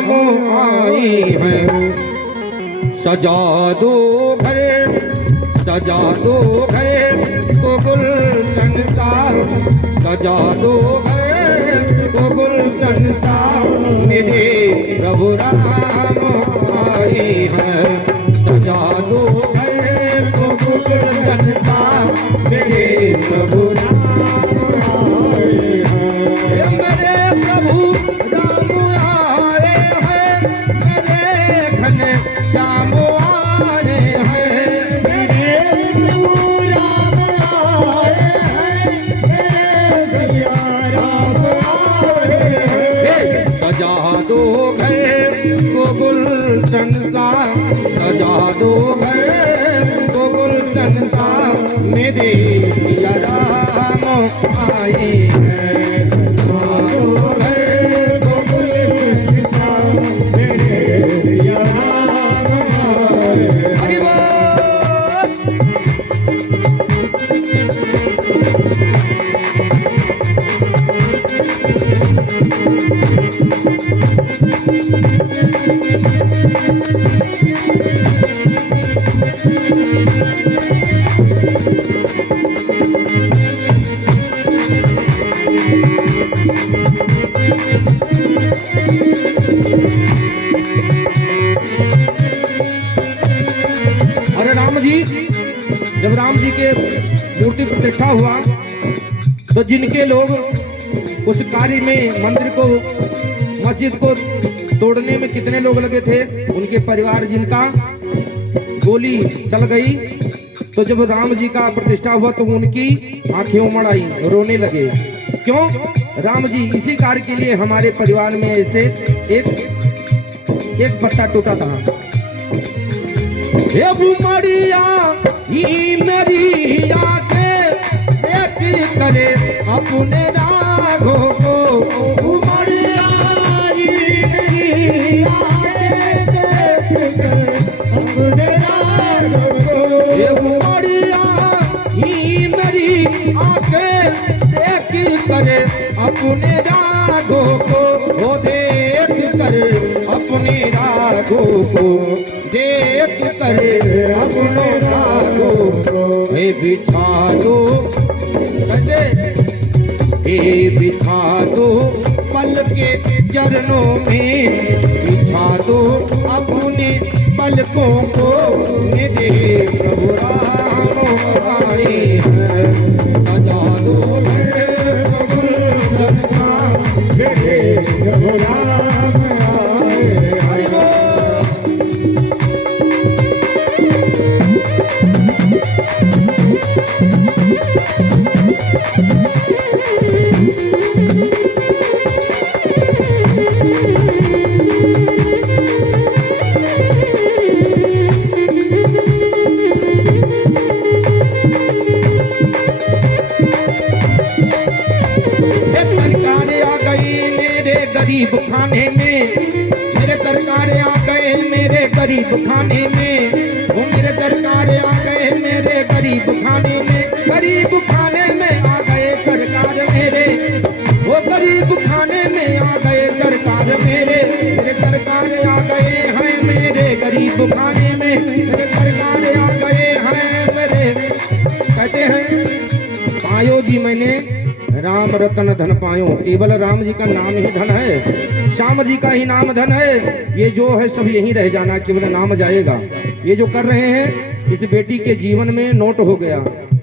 धाम आई है। सजा दो घर, सजा दो घर को गुलशन सा, सजा दो घर को गुलशन सा, मेरे प्रभु राम आए हैं। सजा दो घर को गुलशन सा, मेरे प्रभु राम आए हैं। मेरे प्रभु राम आए हैं, मेरे घन श्याम आए हैं। मेरे प्रभु राम आए हैं, मेरे भैया राम आए हैं। सजा दो घर को गुलशन सा, सजा दो घर को गुलशन सा, मेरे सिया राम आए हैं। सजा दो घर को गुलशन सा, मेरे सिया राम आए हैं। हरि बोल। अरे राम जी, जब राम जी के मूर्ति प्रतिष्ठा हुआ तो जिनके लोग उस कार्य में मंदिर को, मस्जिद को तोड़ने में कितने लोग लगे थे, उनके परिवार जिनका गोली चल गई। तो जब राम जी का प्रतिष्ठा हुआ तो उनकी आंखें उमड़ आई, रोने लगे। क्यों? राम जी इसी कार्य के लिए हमारे परिवार में ऐसे एक पत्ता टूटा था। हे बुमड़िया ही मेरी आंखें देख करे अपने राघो को, बुमड़िया ही मेरी आंखें देख करे अपने राघो को। हे बुमड़िया ही मेरी आंखें देख करे अपने राघो को, वो देख कर अपने राघो को, देख कर अपने राघो को। हे बिछा दो, हे बिछा दो पल के चरणों में, बिछा दो अपने पलकों को, मेरे प्रभु राम आए हैं। सजा दो घर को गुलशन सा, मेरे प्रभु राम आए हैं। हरि बोल। गरीब खाने में, मेरे सरकार आ गए मेरे गरीब खाने में, वो मेरे सरकार आ गए मेरे गरीब खाने में, गरीब खाने में आ गए सरकार मेरे, वो गरीब खाने में आ गए सरकार मेरे सरकार आ गए हैं मेरे गरीब खाने में, मेरे सरकार आ गए हैं मेरे। कहते हैं पायो जी मैंने राम रतन धन पायो, केवल राम जी का नाम ही धन है, श्याम जी का ही नाम धन है। ये जो है सब यहीं रह जाना, केवल नाम जाएगा। ये जो कर रहे हैं इस बेटी के जीवन में नोट हो गया,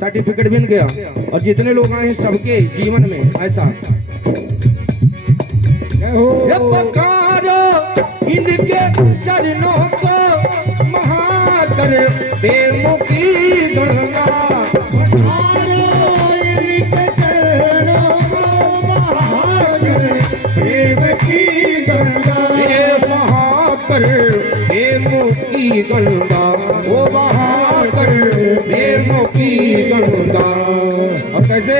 सर्टिफिकेट बन गया, और जितने लोग आए हैं सबके जीवन में ऐसा इनके चरणों को महाकर प्रेम की गंगा, प्रेम की गंगा, वो बहाकर प्रेम की गंगा। और कैसे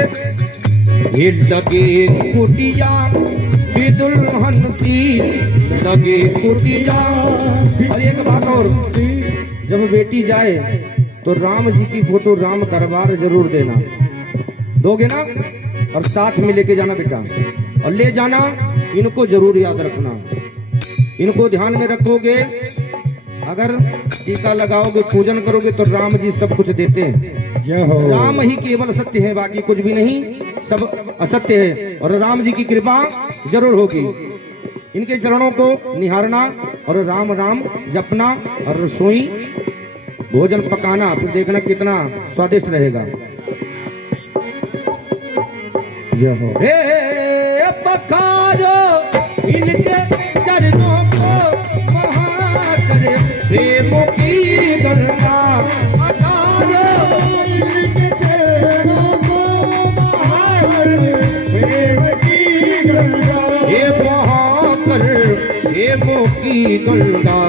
ये लगे कुटिया दुल्हन की, लगे कुटिया। और एक बात और, जब बेटी जाए तो राम जी की फोटो राम दरबार जरूर देना, दोगे ना? और साथ में लेके जाना बेटा, और ले जाना, इनको जरूर याद रखना। इनको ध्यान में रखोगे, अगर टीका लगाओगे, पूजन करोगे तो राम जी सब कुछ देते हैं। जय हो। राम ही केवल सत्य है, बाकी कुछ भी नहीं, सब असत्य है। और राम जी की कृपा जरूर होगी। इनके चरणों को निहारना और राम राम जपना और रसोई भोजन पकाना, फिर देखना कितना स्वादिष्ट रहेगा। जय हो। हे पखारो इनके चरणों को महाकर, प्रेम की गंगा पखारो इनके चरणों को महाकर, प्रेम की गंगा। हे महाकर प्रेम की गंगा,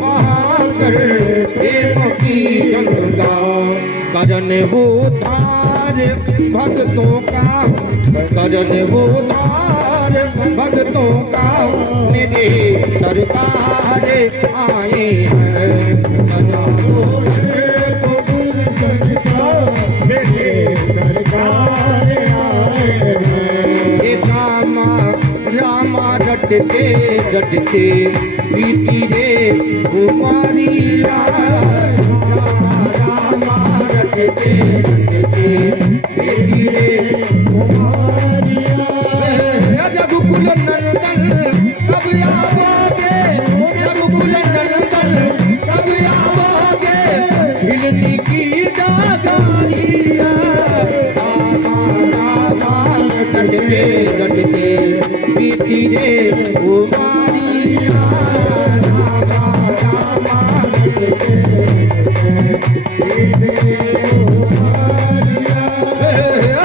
महाकर प्रेम की गंगा। करन वो धार भक्तों का, करन वो धार भक्तों का, मेरे सरकार आए हैं। सदा मेरे सरकार आए हैं। हे रामा रामा रटते रटते बीती रे कुमारी रामा रटते रटते बीती रे कुमारी। रघुकुल नंदन कब आओगे, रघुकुल नंदन कब आओगे, हिलनी की डागारिया रामा रटते रटते बीती रे कुमारिया रामा रटते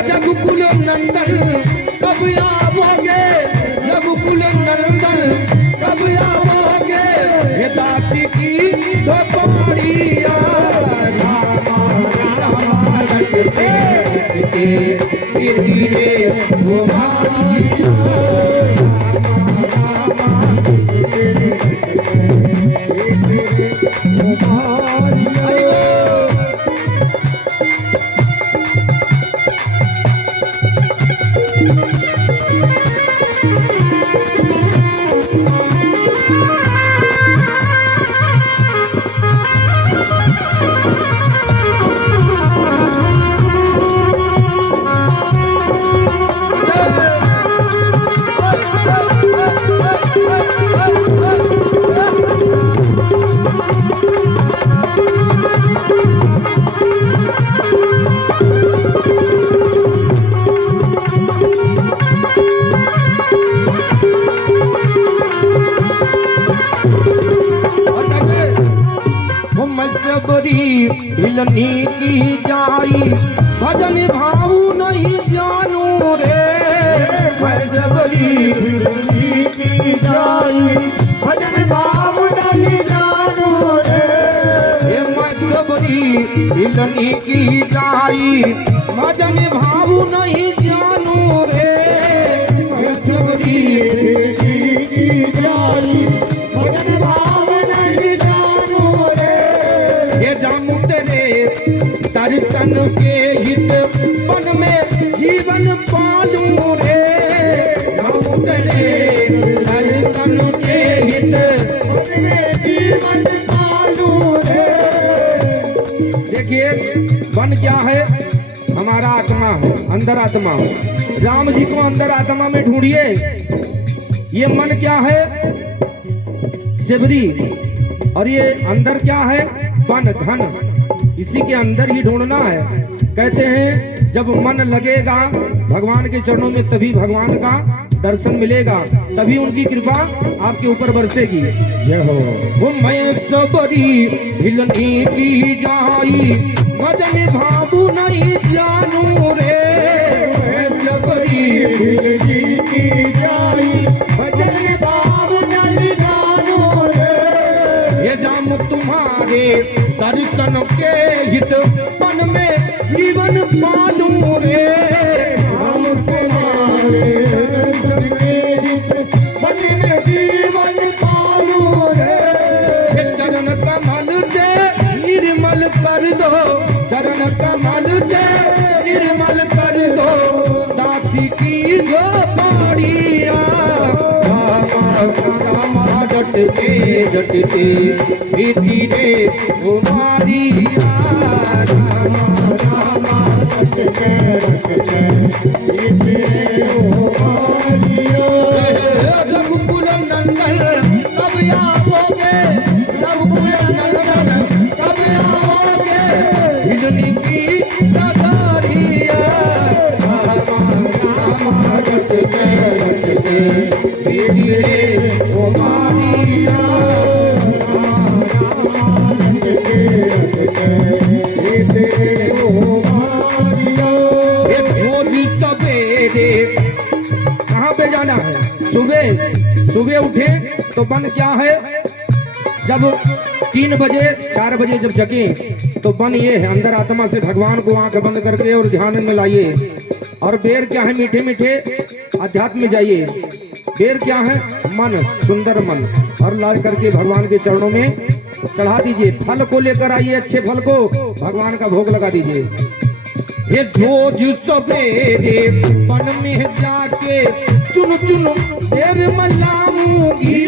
रघुकुल नंदन कब आओगे, रघुकुल नंदन कब आओगे, हे दाती की धोपाड़िया रामा रटते रटते बीती रे कुमारिया हिलनी की जाई भजन भाव नहीं जानू रे, भजबरी हिलनी की जाई भजन भाव नहीं जानू रे। हे मजबरी हिलनी की जाई भजन भाव नहीं जानू रे, मजबरी हिलनी की जाई भजन भाव नहीं जानू रे। हे जामु तेरे दर्शन के हित मन में जीवन पालू रे, जामु तेरे दर्शन के हित मन में जीवन पालू रे। देखिए मन क्या है, हमारा आत्मा है, अंदर आत्मा। राम जी को अंदर आत्मा में ढूंढिए। ये मन क्या है, शिवरी, और ये अंदर क्या है, वन धन। इसी के अंदर ही ढूंढना है। कहते हैं जब मन लगेगा भगवान के चरणों में, तभी भगवान का दर्शन मिलेगा, तभी उनकी कृपा आपके ऊपर बरसेगी। जय हो। वो मैं सबरी हिलनी की जाई भजन भावु नहीं जानू रे, मैं सबरी हिलनी की जाई भजन भाव नहीं जानू रे। ये जाम तुम्हारे दर्शन के हित मन में जीवन पालू रे, हम तुम्हारे दर्शन के हित मन में जीवन पालू रे। ये चरण कमल से निर्मल कर दो, चरण कमल से निर्मल कर दो, साथी की जो पाड़िया रामा रटते डटते डटते बीती रे उमारिया रामा रामा रटते रटते बीती रे उमारिया। रघुकुल नंदन कब आओगे, रघुकुल नंदन कब आओगे, हिरनी की नगरिया रामा रामा रटते रटते बीती रे उमारिया रटते रटते बीती रे उमारिया। रोज सवेरे कहाँ पे जाना है? सुबह सुबह उठे तो बन क्या है, जब 3 बजे 4 बजे जब जगे तो बन ये है, अंदर आत्मा से भगवान को आंख बंद करके और ध्यान में लाइए। और बेर क्या है? मीठे मीठे अध्यात्म में जाइए। बेर क्या है? मन, सुंदर मन, और लाल करके भगवान के चरणों में चढ़ा दीजिए। फल को लेकर आइए, अच्छे फल को भगवान का भोग लगा दीजिए। ये रोज सवेरे वन में जाके चुन चुन देर मलाऊंगी,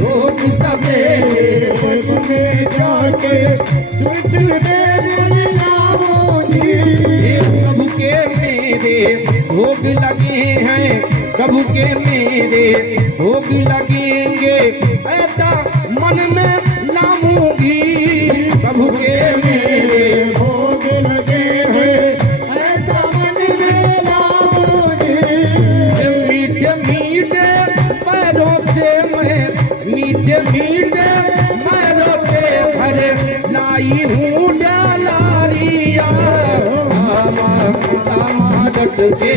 रोज सवेरे वन में जाके चुन चुन देर मलाऊंगी। प्रभु के मेरे भोग लगे हैं, प्रभु के मेरे भोग लगेंगे, ऐसा मन में लाऊंगी। प्रभु के मेरे भोग लगे हैं, ऐसा मन में लाऊंगी। मीठे मीठे पैरों से मैं, मीठे मीठे पैरों से भरे लाई हूँ डालारिया रामा रामा डटते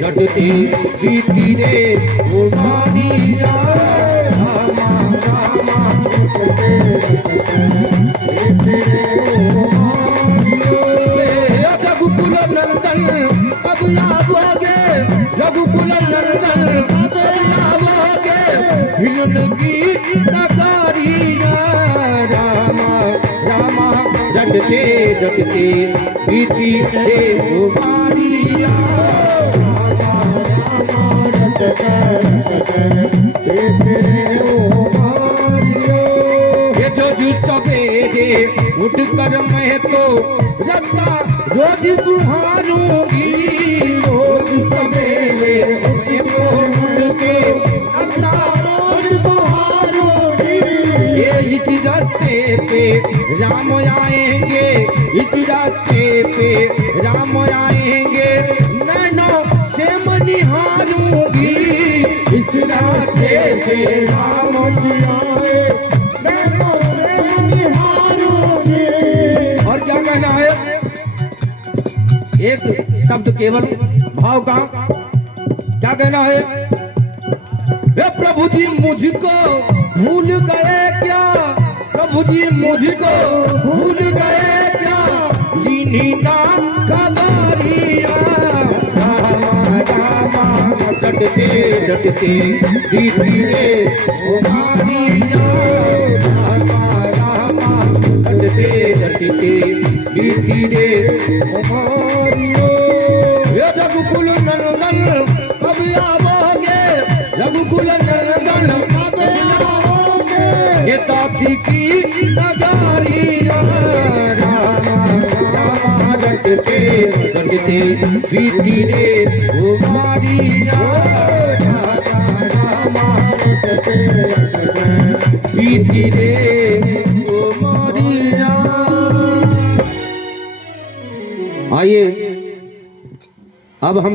डटते बीती रे उमारिया रामा रामा रटते रटते बीती रे उमारिया। रघुकुल नंदन कब आओगे, रघुकुल नंदन कब आओगे, हिरन की नगरिया रामा रामा डटते डटते बीती रे उमारिया रामा रामा रटते रटते बीती रे उमारिया। ये जो सवेरे उठ कर मैं तो रत्ता रोज तुम्हारूंगी, रोज सवेरे मैं तो उठ के रत्ता रोज तुम्हारूंगी। ये इस रास्ते पे राम आएंगे, इस रास्ते पे राम आएंगे, नैनों से मनिहारूंगी, इस रास्ते पे राम आए नैनों से निहारूंगी। और क्या कहना है? एक शब्द केवल भाव का क्या कहना है? हे प्रभु जी मुझको भूल गए क्या, प्रभु जी मुझको भूल गए क्या, दीनी ना खबरिया रामा रामा डटते डटते बीती रे उमारिया रामा रामा डटते डटते बीती रे उमारिया। ये रघुकुल नंदन कब आओगे, रघुकुल नंदन कब आओगे, ये ताती की नगरिया रामा रामा डटते डटते बीती रे उमारिया रामा रामा रटते रटते बीती रे उमारिया। आइए अब हम